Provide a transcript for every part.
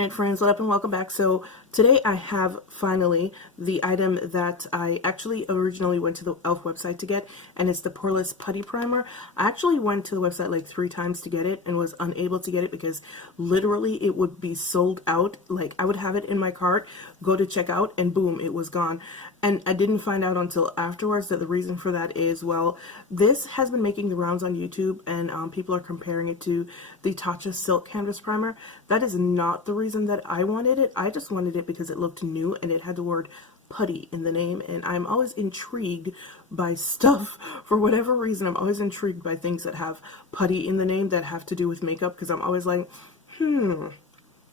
internet friends, what up and welcome back. So today I have finally the item that I actually originally went to the e.l.f. website to get, and it's the Poreless Putty Primer. I actually went to the website like 3 times to get it and was unable to get it because literally it would be sold out. Like I would have it in my cart, go to check out, and boom, it was gone. And I didn't find out until afterwards that the reason for that is, well, this has been making the rounds on YouTube, and people are comparing it to the Tatcha Silk Canvas Primer. That is not the reason that I wanted it. I just wanted it because it looked new and it had the word putty in the name, and I'm always intrigued by stuff. For whatever reason, I'm always intrigued by things that have putty in the name that have to do with makeup, because I'm always like,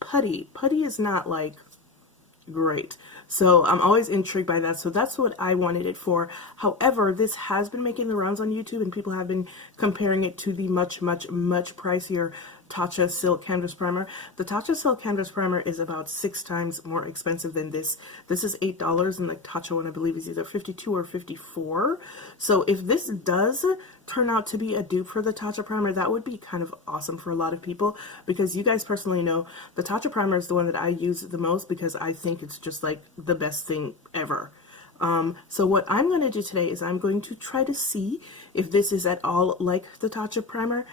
putty. Putty is not like great. So I'm always intrigued by that. So that's what I wanted it for. However, this has been making the rounds on YouTube, and people have been comparing it to the much pricier Tatcha Silk Canvas Primer. The Tatcha Silk Canvas Primer is about 6 times more expensive than this. This is $8, and the Tatcha one I believe is either $52 or $54. So if this does turn out to be a dupe for the Tatcha Primer, that would be kind of awesome for a lot of people, because you guys personally know the Tatcha Primer is the one that I use the most because I think it's just like the best thing ever. So what I'm going to do today is I'm going to try to see if this is at all like the Tatcha Primer.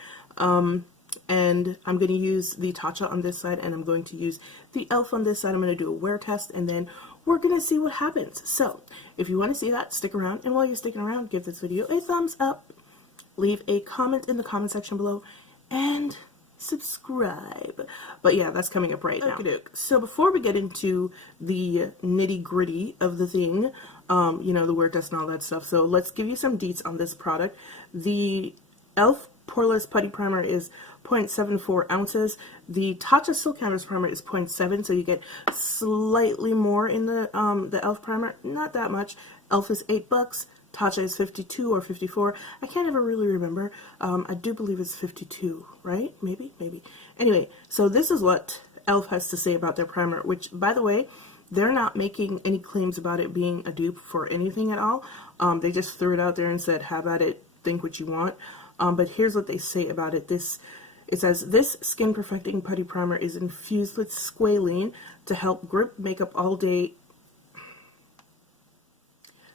And I'm going to use the Tatcha on this side, and I'm going to use the e.l.f. on this side. I'm going to do a wear test, and then we're going to see what happens. So if you want to see that, stick around. And while you're sticking around, give this video a thumbs up, leave a comment in the comment section below, and subscribe. But yeah, that's coming up right now. So before we get into the nitty gritty of the thing, you know, the wear test and all that stuff, so let's give you some deets on this product. The e.l.f. Poreless Putty Primer is 0.74 ounces. The Tatcha Silk Canvas Primer is 0.7, so you get slightly more in the e.l.f. primer. Not that much. e.l.f. is $8. Tatcha is 52 or 54. I can't ever really remember. I do believe it's 52, right? Maybe. Anyway, so this is what e.l.f. has to say about their primer, which, by the way, they're not making any claims about it being a dupe for anything at all. They just threw it out there and said, have at it, think what you want. But here's what they say about it. It says, this skin perfecting putty primer is infused with squalene to help grip makeup all day.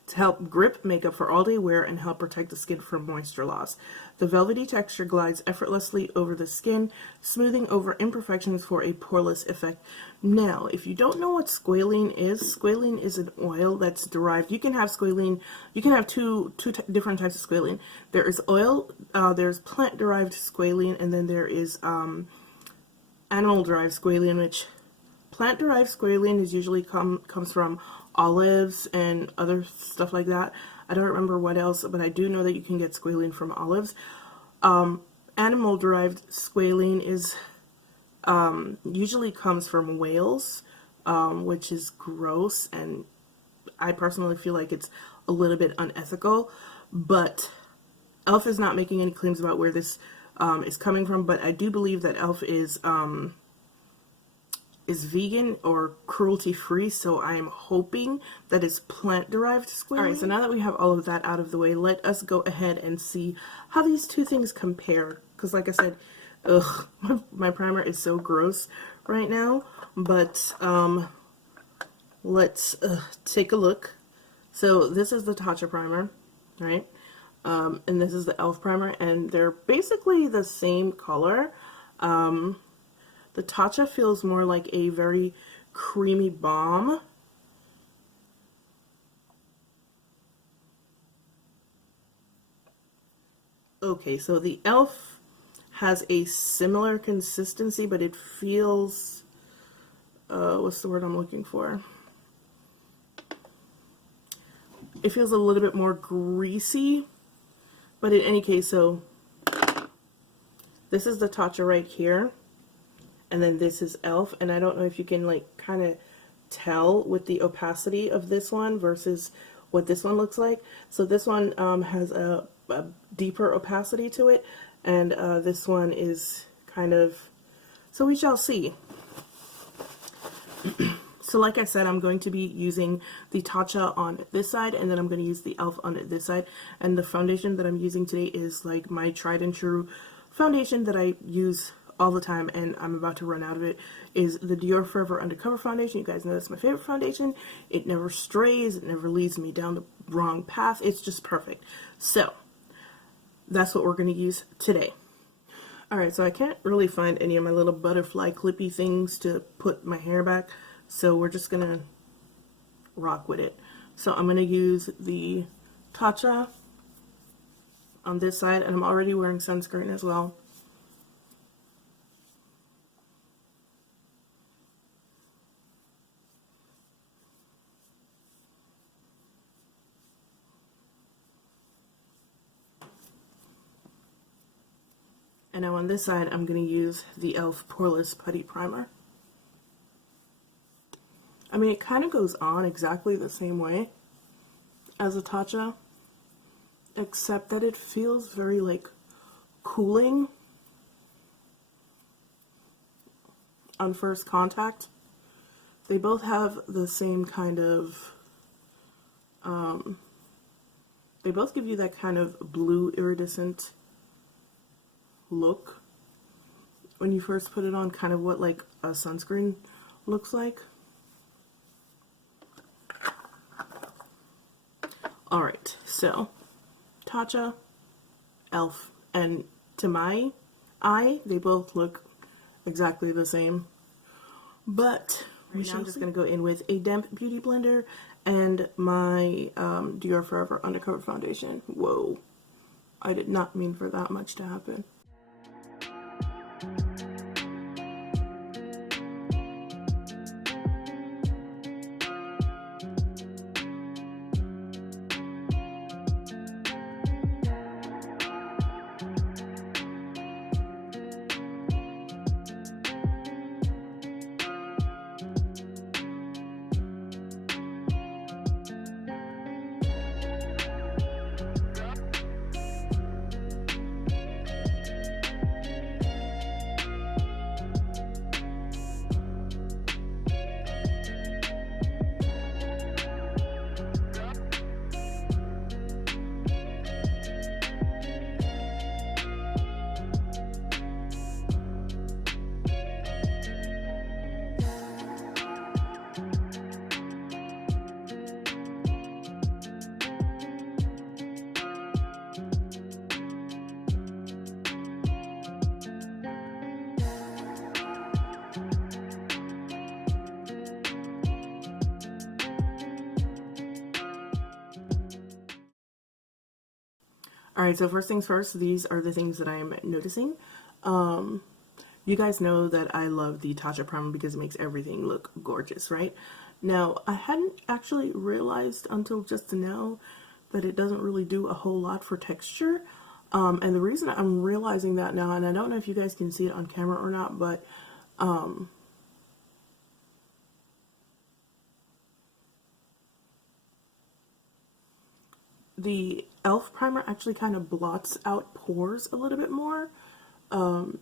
To help grip makeup for all day wear and help protect the skin from moisture loss. The velvety texture glides effortlessly over the skin, smoothing over imperfections for a poreless effect. Now, if you don't know what squalene is an oil that's derived. You can have squalene, you can have two different types of squalene. There is oil, there's plant-derived squalene, and then there is animal-derived squalene, which plant-derived squalene is usually comes from olives and other stuff like that. I don't remember what else, but I do know that you can get squalene from olives. Animal-derived squalene is usually comes from whales, which is gross, and I personally feel like it's a little bit unethical. But e.l.f. is not making any claims about where this is coming from, but I do believe that e.l.f. is vegan or cruelty-free, so I am hoping that it's plant-derived squalene. Alright, so now that we have all of that out of the way, let us go ahead and see how these two things compare. Because like I said, my primer is so gross right now. But let's take a look. So this is the Tatcha primer, right? And this is the e.l.f. primer, and they're basically the same color. The Tatcha feels more like a very creamy balm. Okay, so the e.l.f. has a similar consistency, but it feels, what's the word I'm looking for? It feels a little bit more greasy, but in any case, so this is the Tatcha right here. And then this is e.l.f. And I don't know if you can like kind of tell with the opacity of this one versus what this one looks like. So this one has a deeper opacity to it, and this one is kind of, so we shall see. So like I said, I'm going to be using the Tatcha on this side, and then I'm going to use the e.l.f. on this side. And the foundation that I'm using today is like my tried and true foundation that I use all the time, and I'm about to run out of it, is the Dior Forever Undercover foundation. You guys know that's my favorite foundation. It never strays, it never leads me down the wrong path. It's just perfect. So that's what we're going to use today. Alright, so I can't really find any of my little butterfly clippy things to put my hair back, so we're just going to rock with it. So I'm going to use the Tatcha on this side, and I'm already wearing sunscreen as well. And now on this side, I'm going to use the e.l.f. Poreless Putty Primer. I mean, it kind of goes on exactly the same way as a Tatcha, except that it feels very, like, cooling on first contact. They both have the same kind of, they both give you that kind of blue iridescent look when you first put it on, kind of what like a sunscreen looks like. Alright, so Tatcha, e.l.f., and to my eye, they both look exactly the same. But right now I'm just going to go in with a damp beauty blender and my Dior Forever Undercover foundation. Whoa, I did not mean for that much to happen. Alright, so first things first, these are the things that I am noticing. You guys know that I love the Tatcha primer because it makes everything look gorgeous, right? Now, I hadn't actually realized until just now that it doesn't really do a whole lot for texture. And the reason I'm realizing that now, and I don't know if you guys can see it on camera or not, but the e.l.f. primer actually kind of blots out pores a little bit more.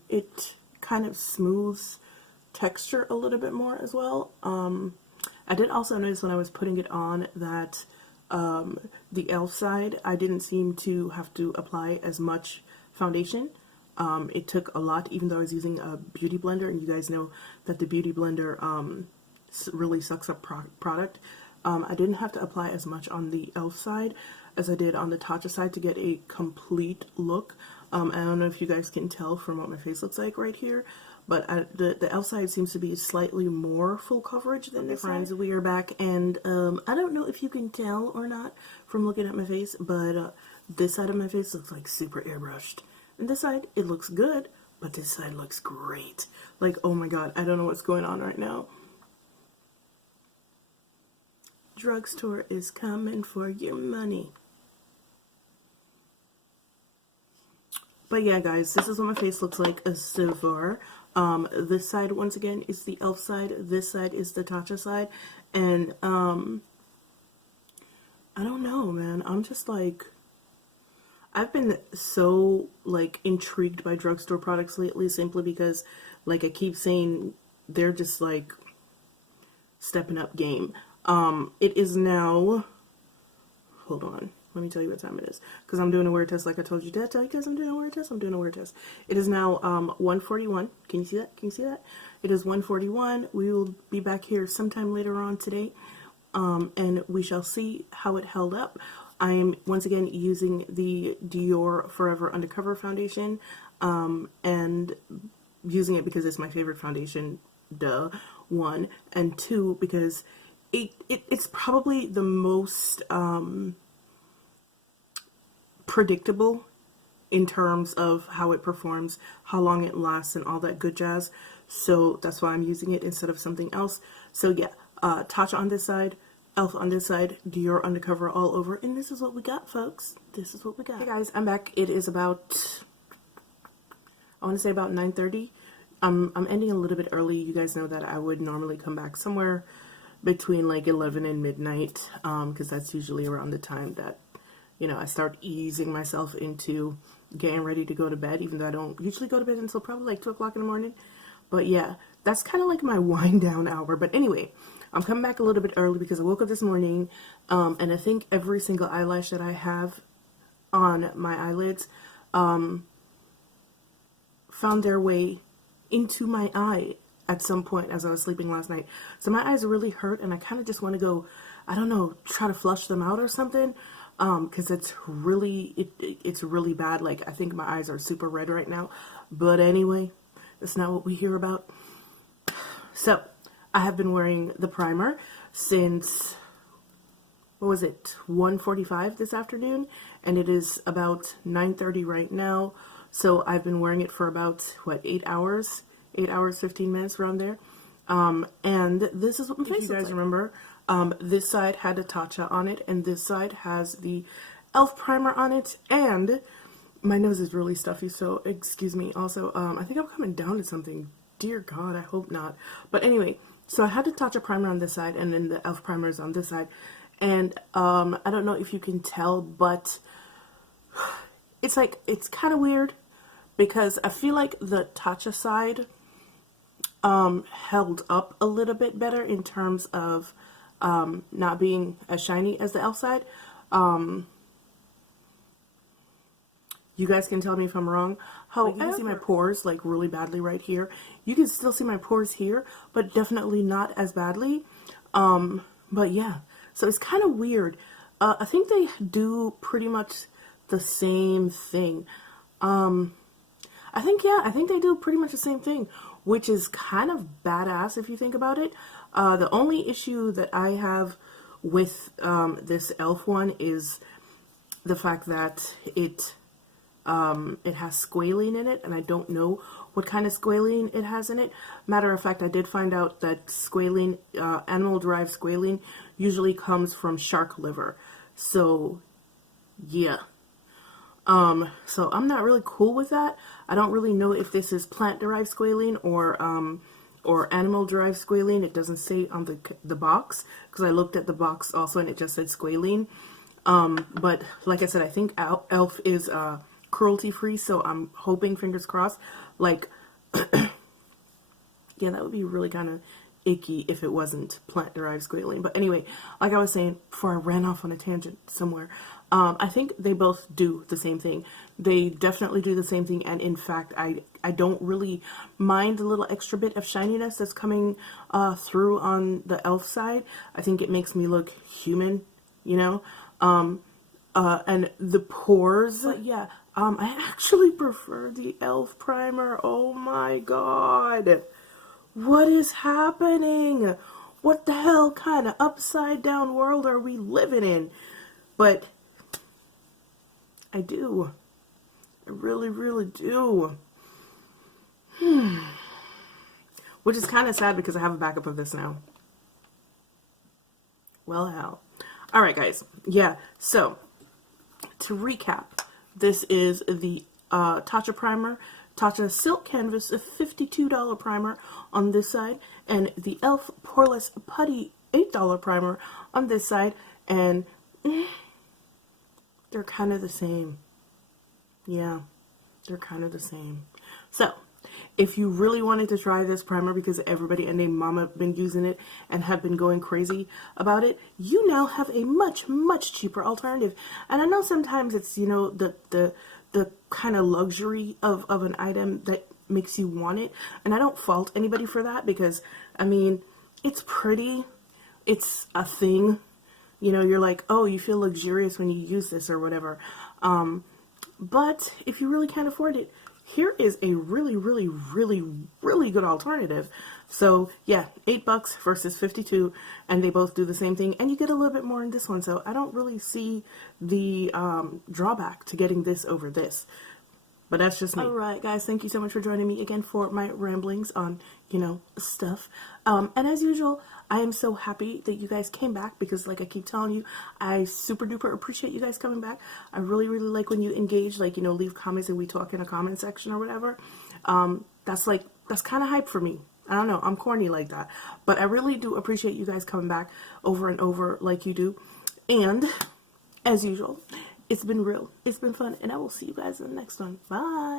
It kind of smooths texture a little bit more as well. I did also notice when I was putting it on that the e.l.f. side, I didn't seem to have to apply as much foundation. It took a lot, even though I was using a beauty blender, and you guys know that the beauty blender really sucks up product. I didn't have to apply as much on the e.l.f. side as I did on the Tatcha side to get a complete look. I don't know if you guys can tell from what my face looks like right here, but the e.l.f. side seems to be slightly more full coverage than this side. We are back, and I don't know if you can tell or not from looking at my face, but this side of my face looks like super airbrushed. And this side, it looks good, but this side looks great. Like, oh my god, I don't know what's going on right now. Drugstore is coming for your money. But yeah, guys, this is what my face looks like so far. This side, once again, is the e.l.f. side. This side is the Tatcha side. And, I don't know, man. I'm just like, I've been so, like, intrigued by drugstore products lately simply because, like, I keep saying they're just, like, stepping up game. It is now, hold on. Let me tell you what time it is, because I'm doing a wear test like I told you. Did I tell you guys I'm doing a wear test? I'm doing a wear test. It is now 1:41. Can you see that? Can you see that? It is 1:41. We will be back here sometime later on today, and we shall see how it held up. I'm once again using the Dior Forever Undercover foundation, and using it because it's my favorite foundation, duh, one, and two, because it's probably the most predictable in terms of how it performs, how long it lasts, and all that good jazz. So that's why I'm using it instead of something else. So yeah, Tatcha on this side, Elf on this side, Dior Undercover all over, and this is what we got, folks. This is what we got. Hey guys, I'm back. It is about, I want to say about 9:30. I'm ending a little bit early. You guys know that I would normally come back somewhere between like 11 and midnight, because that's usually around the time that, you know, I start easing myself into getting ready to go to bed, even though I don't usually go to bed until probably like 2 o'clock in the morning. But yeah, that's kind of like my wind down hour. But anyway, I'm coming back a little bit early because I woke up this morning, and I think every single eyelash that I have on my eyelids found their way into my eye at some point as I was sleeping last night. So my eyes really hurt, and I kind of just want to go, I don't know, try to flush them out or something, because it's really bad. Like, I think my eyes are super red right now. But anyway, that's not what we hear about. So I have been wearing the primer since, what was it, 1:45 this afternoon, and it is about 9:30 right now. So I've been wearing it for about, what, 8 hours? 8 hours, 15 minutes, around there. And this is what my face looks like. If you guys remember, this side had a Tatcha on it, and this side has the e.l.f. primer on it, and my nose is really stuffy, so excuse me. Also, I think I'm coming down to something. Dear God, I hope not. But anyway, so I had the Tatcha primer on this side, and then the e.l.f. primer is on this side. And I don't know if you can tell, but it's like, it's kind of weird, because I feel like the Tatcha side held up a little bit better in terms of not being as shiny as the e.l.f. side. You guys can tell me if I'm wrong. However, you can see my pores like really badly right here. You can still see my pores here, but definitely not as badly. But yeah, so it's kind of weird. I think they do pretty much the same thing. I think they do pretty much the same thing, which is kind of badass if you think about it. The only issue that I have with this e.l.f. one is the fact that it has squalene in it, and I don't know what kind of squalene it has in it. Matter of fact, I did find out that squalene, animal-derived squalene, usually comes from shark liver. So, yeah. So I'm not really cool with that. I don't really know if this is plant-derived squalene or animal-derived squalene. It doesn't say on the box, because I looked at the box also and it just said squalene. But like I said, I think e.l.f. is cruelty-free, so I'm hoping, fingers crossed, like, yeah, that would be really kind of icky if it wasn't plant-derived squalene. But anyway, like I was saying before I ran off on a tangent somewhere, I think they both do the same thing. They definitely do the same thing, and in fact, I don't really mind the little extra bit of shininess that's coming through on the e.l.f. side. I think it makes me look human, you know? And the pores, but yeah, I actually prefer the e.l.f. primer. Oh my God. What is happening? What the hell kind of upside down world are we living in? But I do. I really, really do. Which is kind of sad because I have a backup of this now. Well, hell. Alright, guys. Yeah, so to recap, this is the Tatcha primer. Tatcha Silk Canvas, a $52 primer on this side, and the e.l.f. Poreless Putty $8 primer on this side, and they're kind of the same. Yeah, they're kind of the same. So, If you really wanted to try this primer because everybody and their mama have been using it and have been going crazy about it, you now have a much, much cheaper alternative. And I know sometimes it's, you know, the kind of luxury of an item that makes you want it. And I don't fault anybody for that because, I mean, it's pretty. It's a thing. You know, you're like, oh, you feel luxurious when you use this or whatever. But if you really can't afford it, here is a really, really, really, really good alternative. So yeah, $8 versus 52, and they both do the same thing, and you get a little bit more in this one. So I don't really see the drawback to getting this over this. But that's just me. Alright guys, thank you so much for joining me again for my ramblings on, you know, stuff. And as usual, I am so happy that you guys came back because like I keep telling you, I super duper appreciate you guys coming back. I really, really like when you engage, like, you know, leave comments and we talk in a comment section or whatever. That's kind of hype for me. I don't know, I'm corny like that. But I really do appreciate you guys coming back over and over like you do. And as usual, it's been real. It's been fun. And I will see you guys in the next one. Bye.